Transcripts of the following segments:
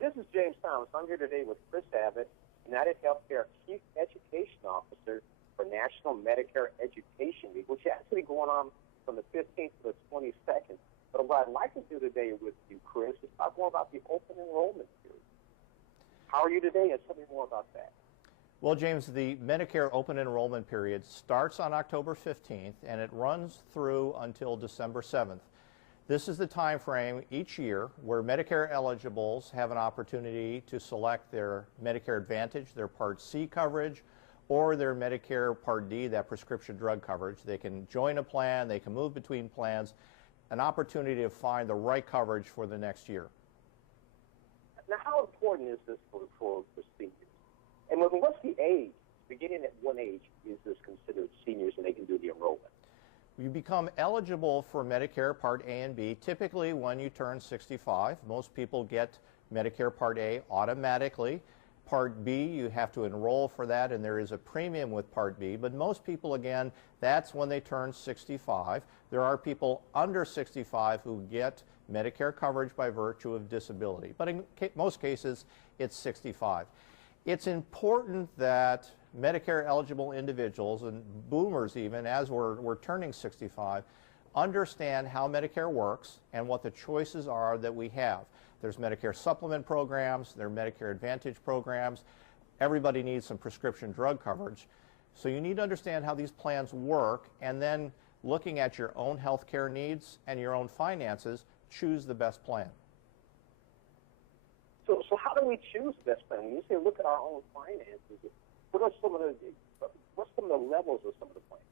This is James Thomas. I'm here today with Chris Abbott, United Healthcare Chief Education Officer for National Medicare Education Week, which is actually going on from the 15th to the 22nd. But what I'd like to do today with you, Chris, is talk more about the open enrollment period. How are you today, and tell me more about that. Well, James, the Medicare open enrollment period starts on October 15th, and it runs through until December 7th. This is the time frame each year where Medicare eligibles have an opportunity to select their Medicare Advantage, their Part C coverage, or their Medicare Part D, that prescription drug coverage. They can join a plan, they can move between plans, an opportunity to find the right coverage for the next year. Now, how important is this for seniors? And what's the age? Beginning at what age is this considered seniors and they can do the enrollment? You become eligible for Medicare Part A and B typically when you turn 65. Most people get Medicare Part A automatically. Part B, you have to enroll for that, and there is a premium with Part B. But most people, again, that's when they turn 65. There are people under 65 who get Medicare coverage by virtue of disability. But in most cases, it's 65. It's important that Medicare eligible individuals, and boomers even, as we're turning 65, understand how Medicare works and what the choices are that we have. There's Medicare supplement programs, there are Medicare Advantage programs. Everybody needs some prescription drug coverage. So you need to understand how these plans work, and then looking at your own health care needs and your own finances, choose the best plan. So how do we choose the best plan? When you say look at our own finances, what's some of the levels of some of the plans?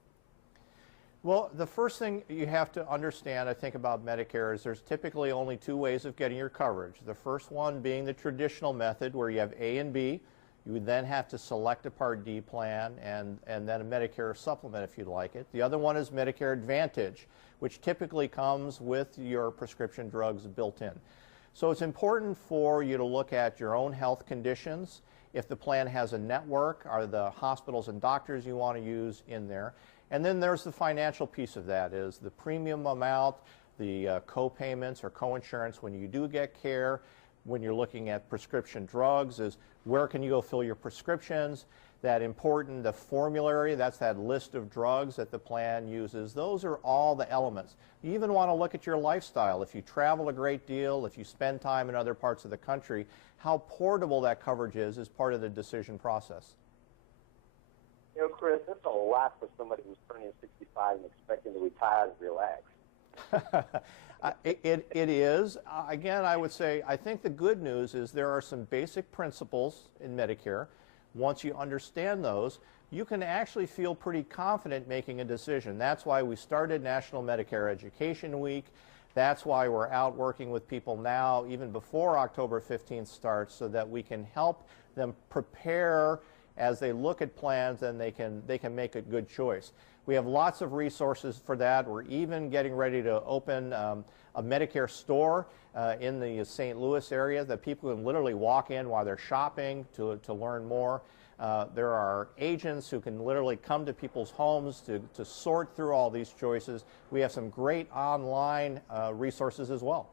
Well, the first thing you have to understand, I think, about Medicare is there's typically only two ways of getting your coverage. The first one being the traditional method where you have A and B. You would then have to select a Part D plan and then a Medicare supplement if you'd like it. The other one is Medicare Advantage, which typically comes with your prescription drugs built in. So it's important for you to look at your own health conditions. If the plan has a network, are the hospitals and doctors you want to use in there? And then there's the financial piece of that, is the premium amount, the co-payments or co-insurance when you do get care. When you're looking at prescription drugs, is where can you go fill your prescriptions? That important, the formulary, that's that list of drugs that the plan uses. Those are all the elements. You even want to look at your lifestyle. If you travel a great deal, if you spend time in other parts of the country, how portable that coverage is part of the decision process. You know, Chris, that's a lot for somebody who's turning 65 and expecting to retire and relax. It is. Again, I would say, I think the good news is there are some basic principles in Medicare. Once you understand those, you can actually feel pretty confident making a decision. That's why we started National Medicare Education Week. That's why we're out working with people now, even before October 15th starts, so that we can help them prepare as they look at plans, and they can make a good choice. We have lots of resources for that. We're even getting ready to open a Medicare store in the St. Louis area that people can literally walk in while they're shopping to learn more. There are agents who can literally come to people's homes to sort through all these choices. We have some great online resources as well.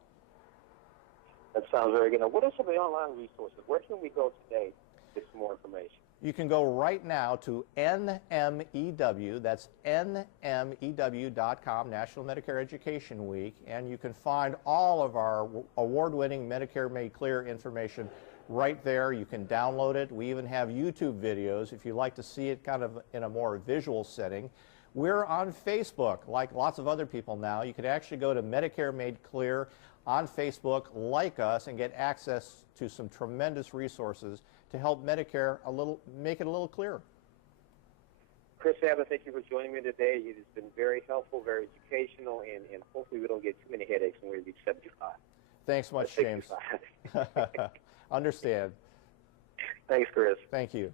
That sounds very good. Now, what are some of the online resources? Where can we go today to get some more information? You can go right now to NMEW, that's NMEW.com, National Medicare Education Week, and you can find all of our award-winning Medicare Made Clear information right there. You can download it. We even have YouTube videos if you'd like to see it kind of in a more visual setting. We're on Facebook, like lots of other people now. You can actually go to Medicare Made Clear on Facebook, like us, and get access to some tremendous resources to help Medicare make it a little clearer. Chris Abbott, thank you for joining me today. It has been very helpful, very educational, and hopefully we don't get too many headaches when we reach 75. Thanks much, James. Understand. Thanks, Chris. Thank you.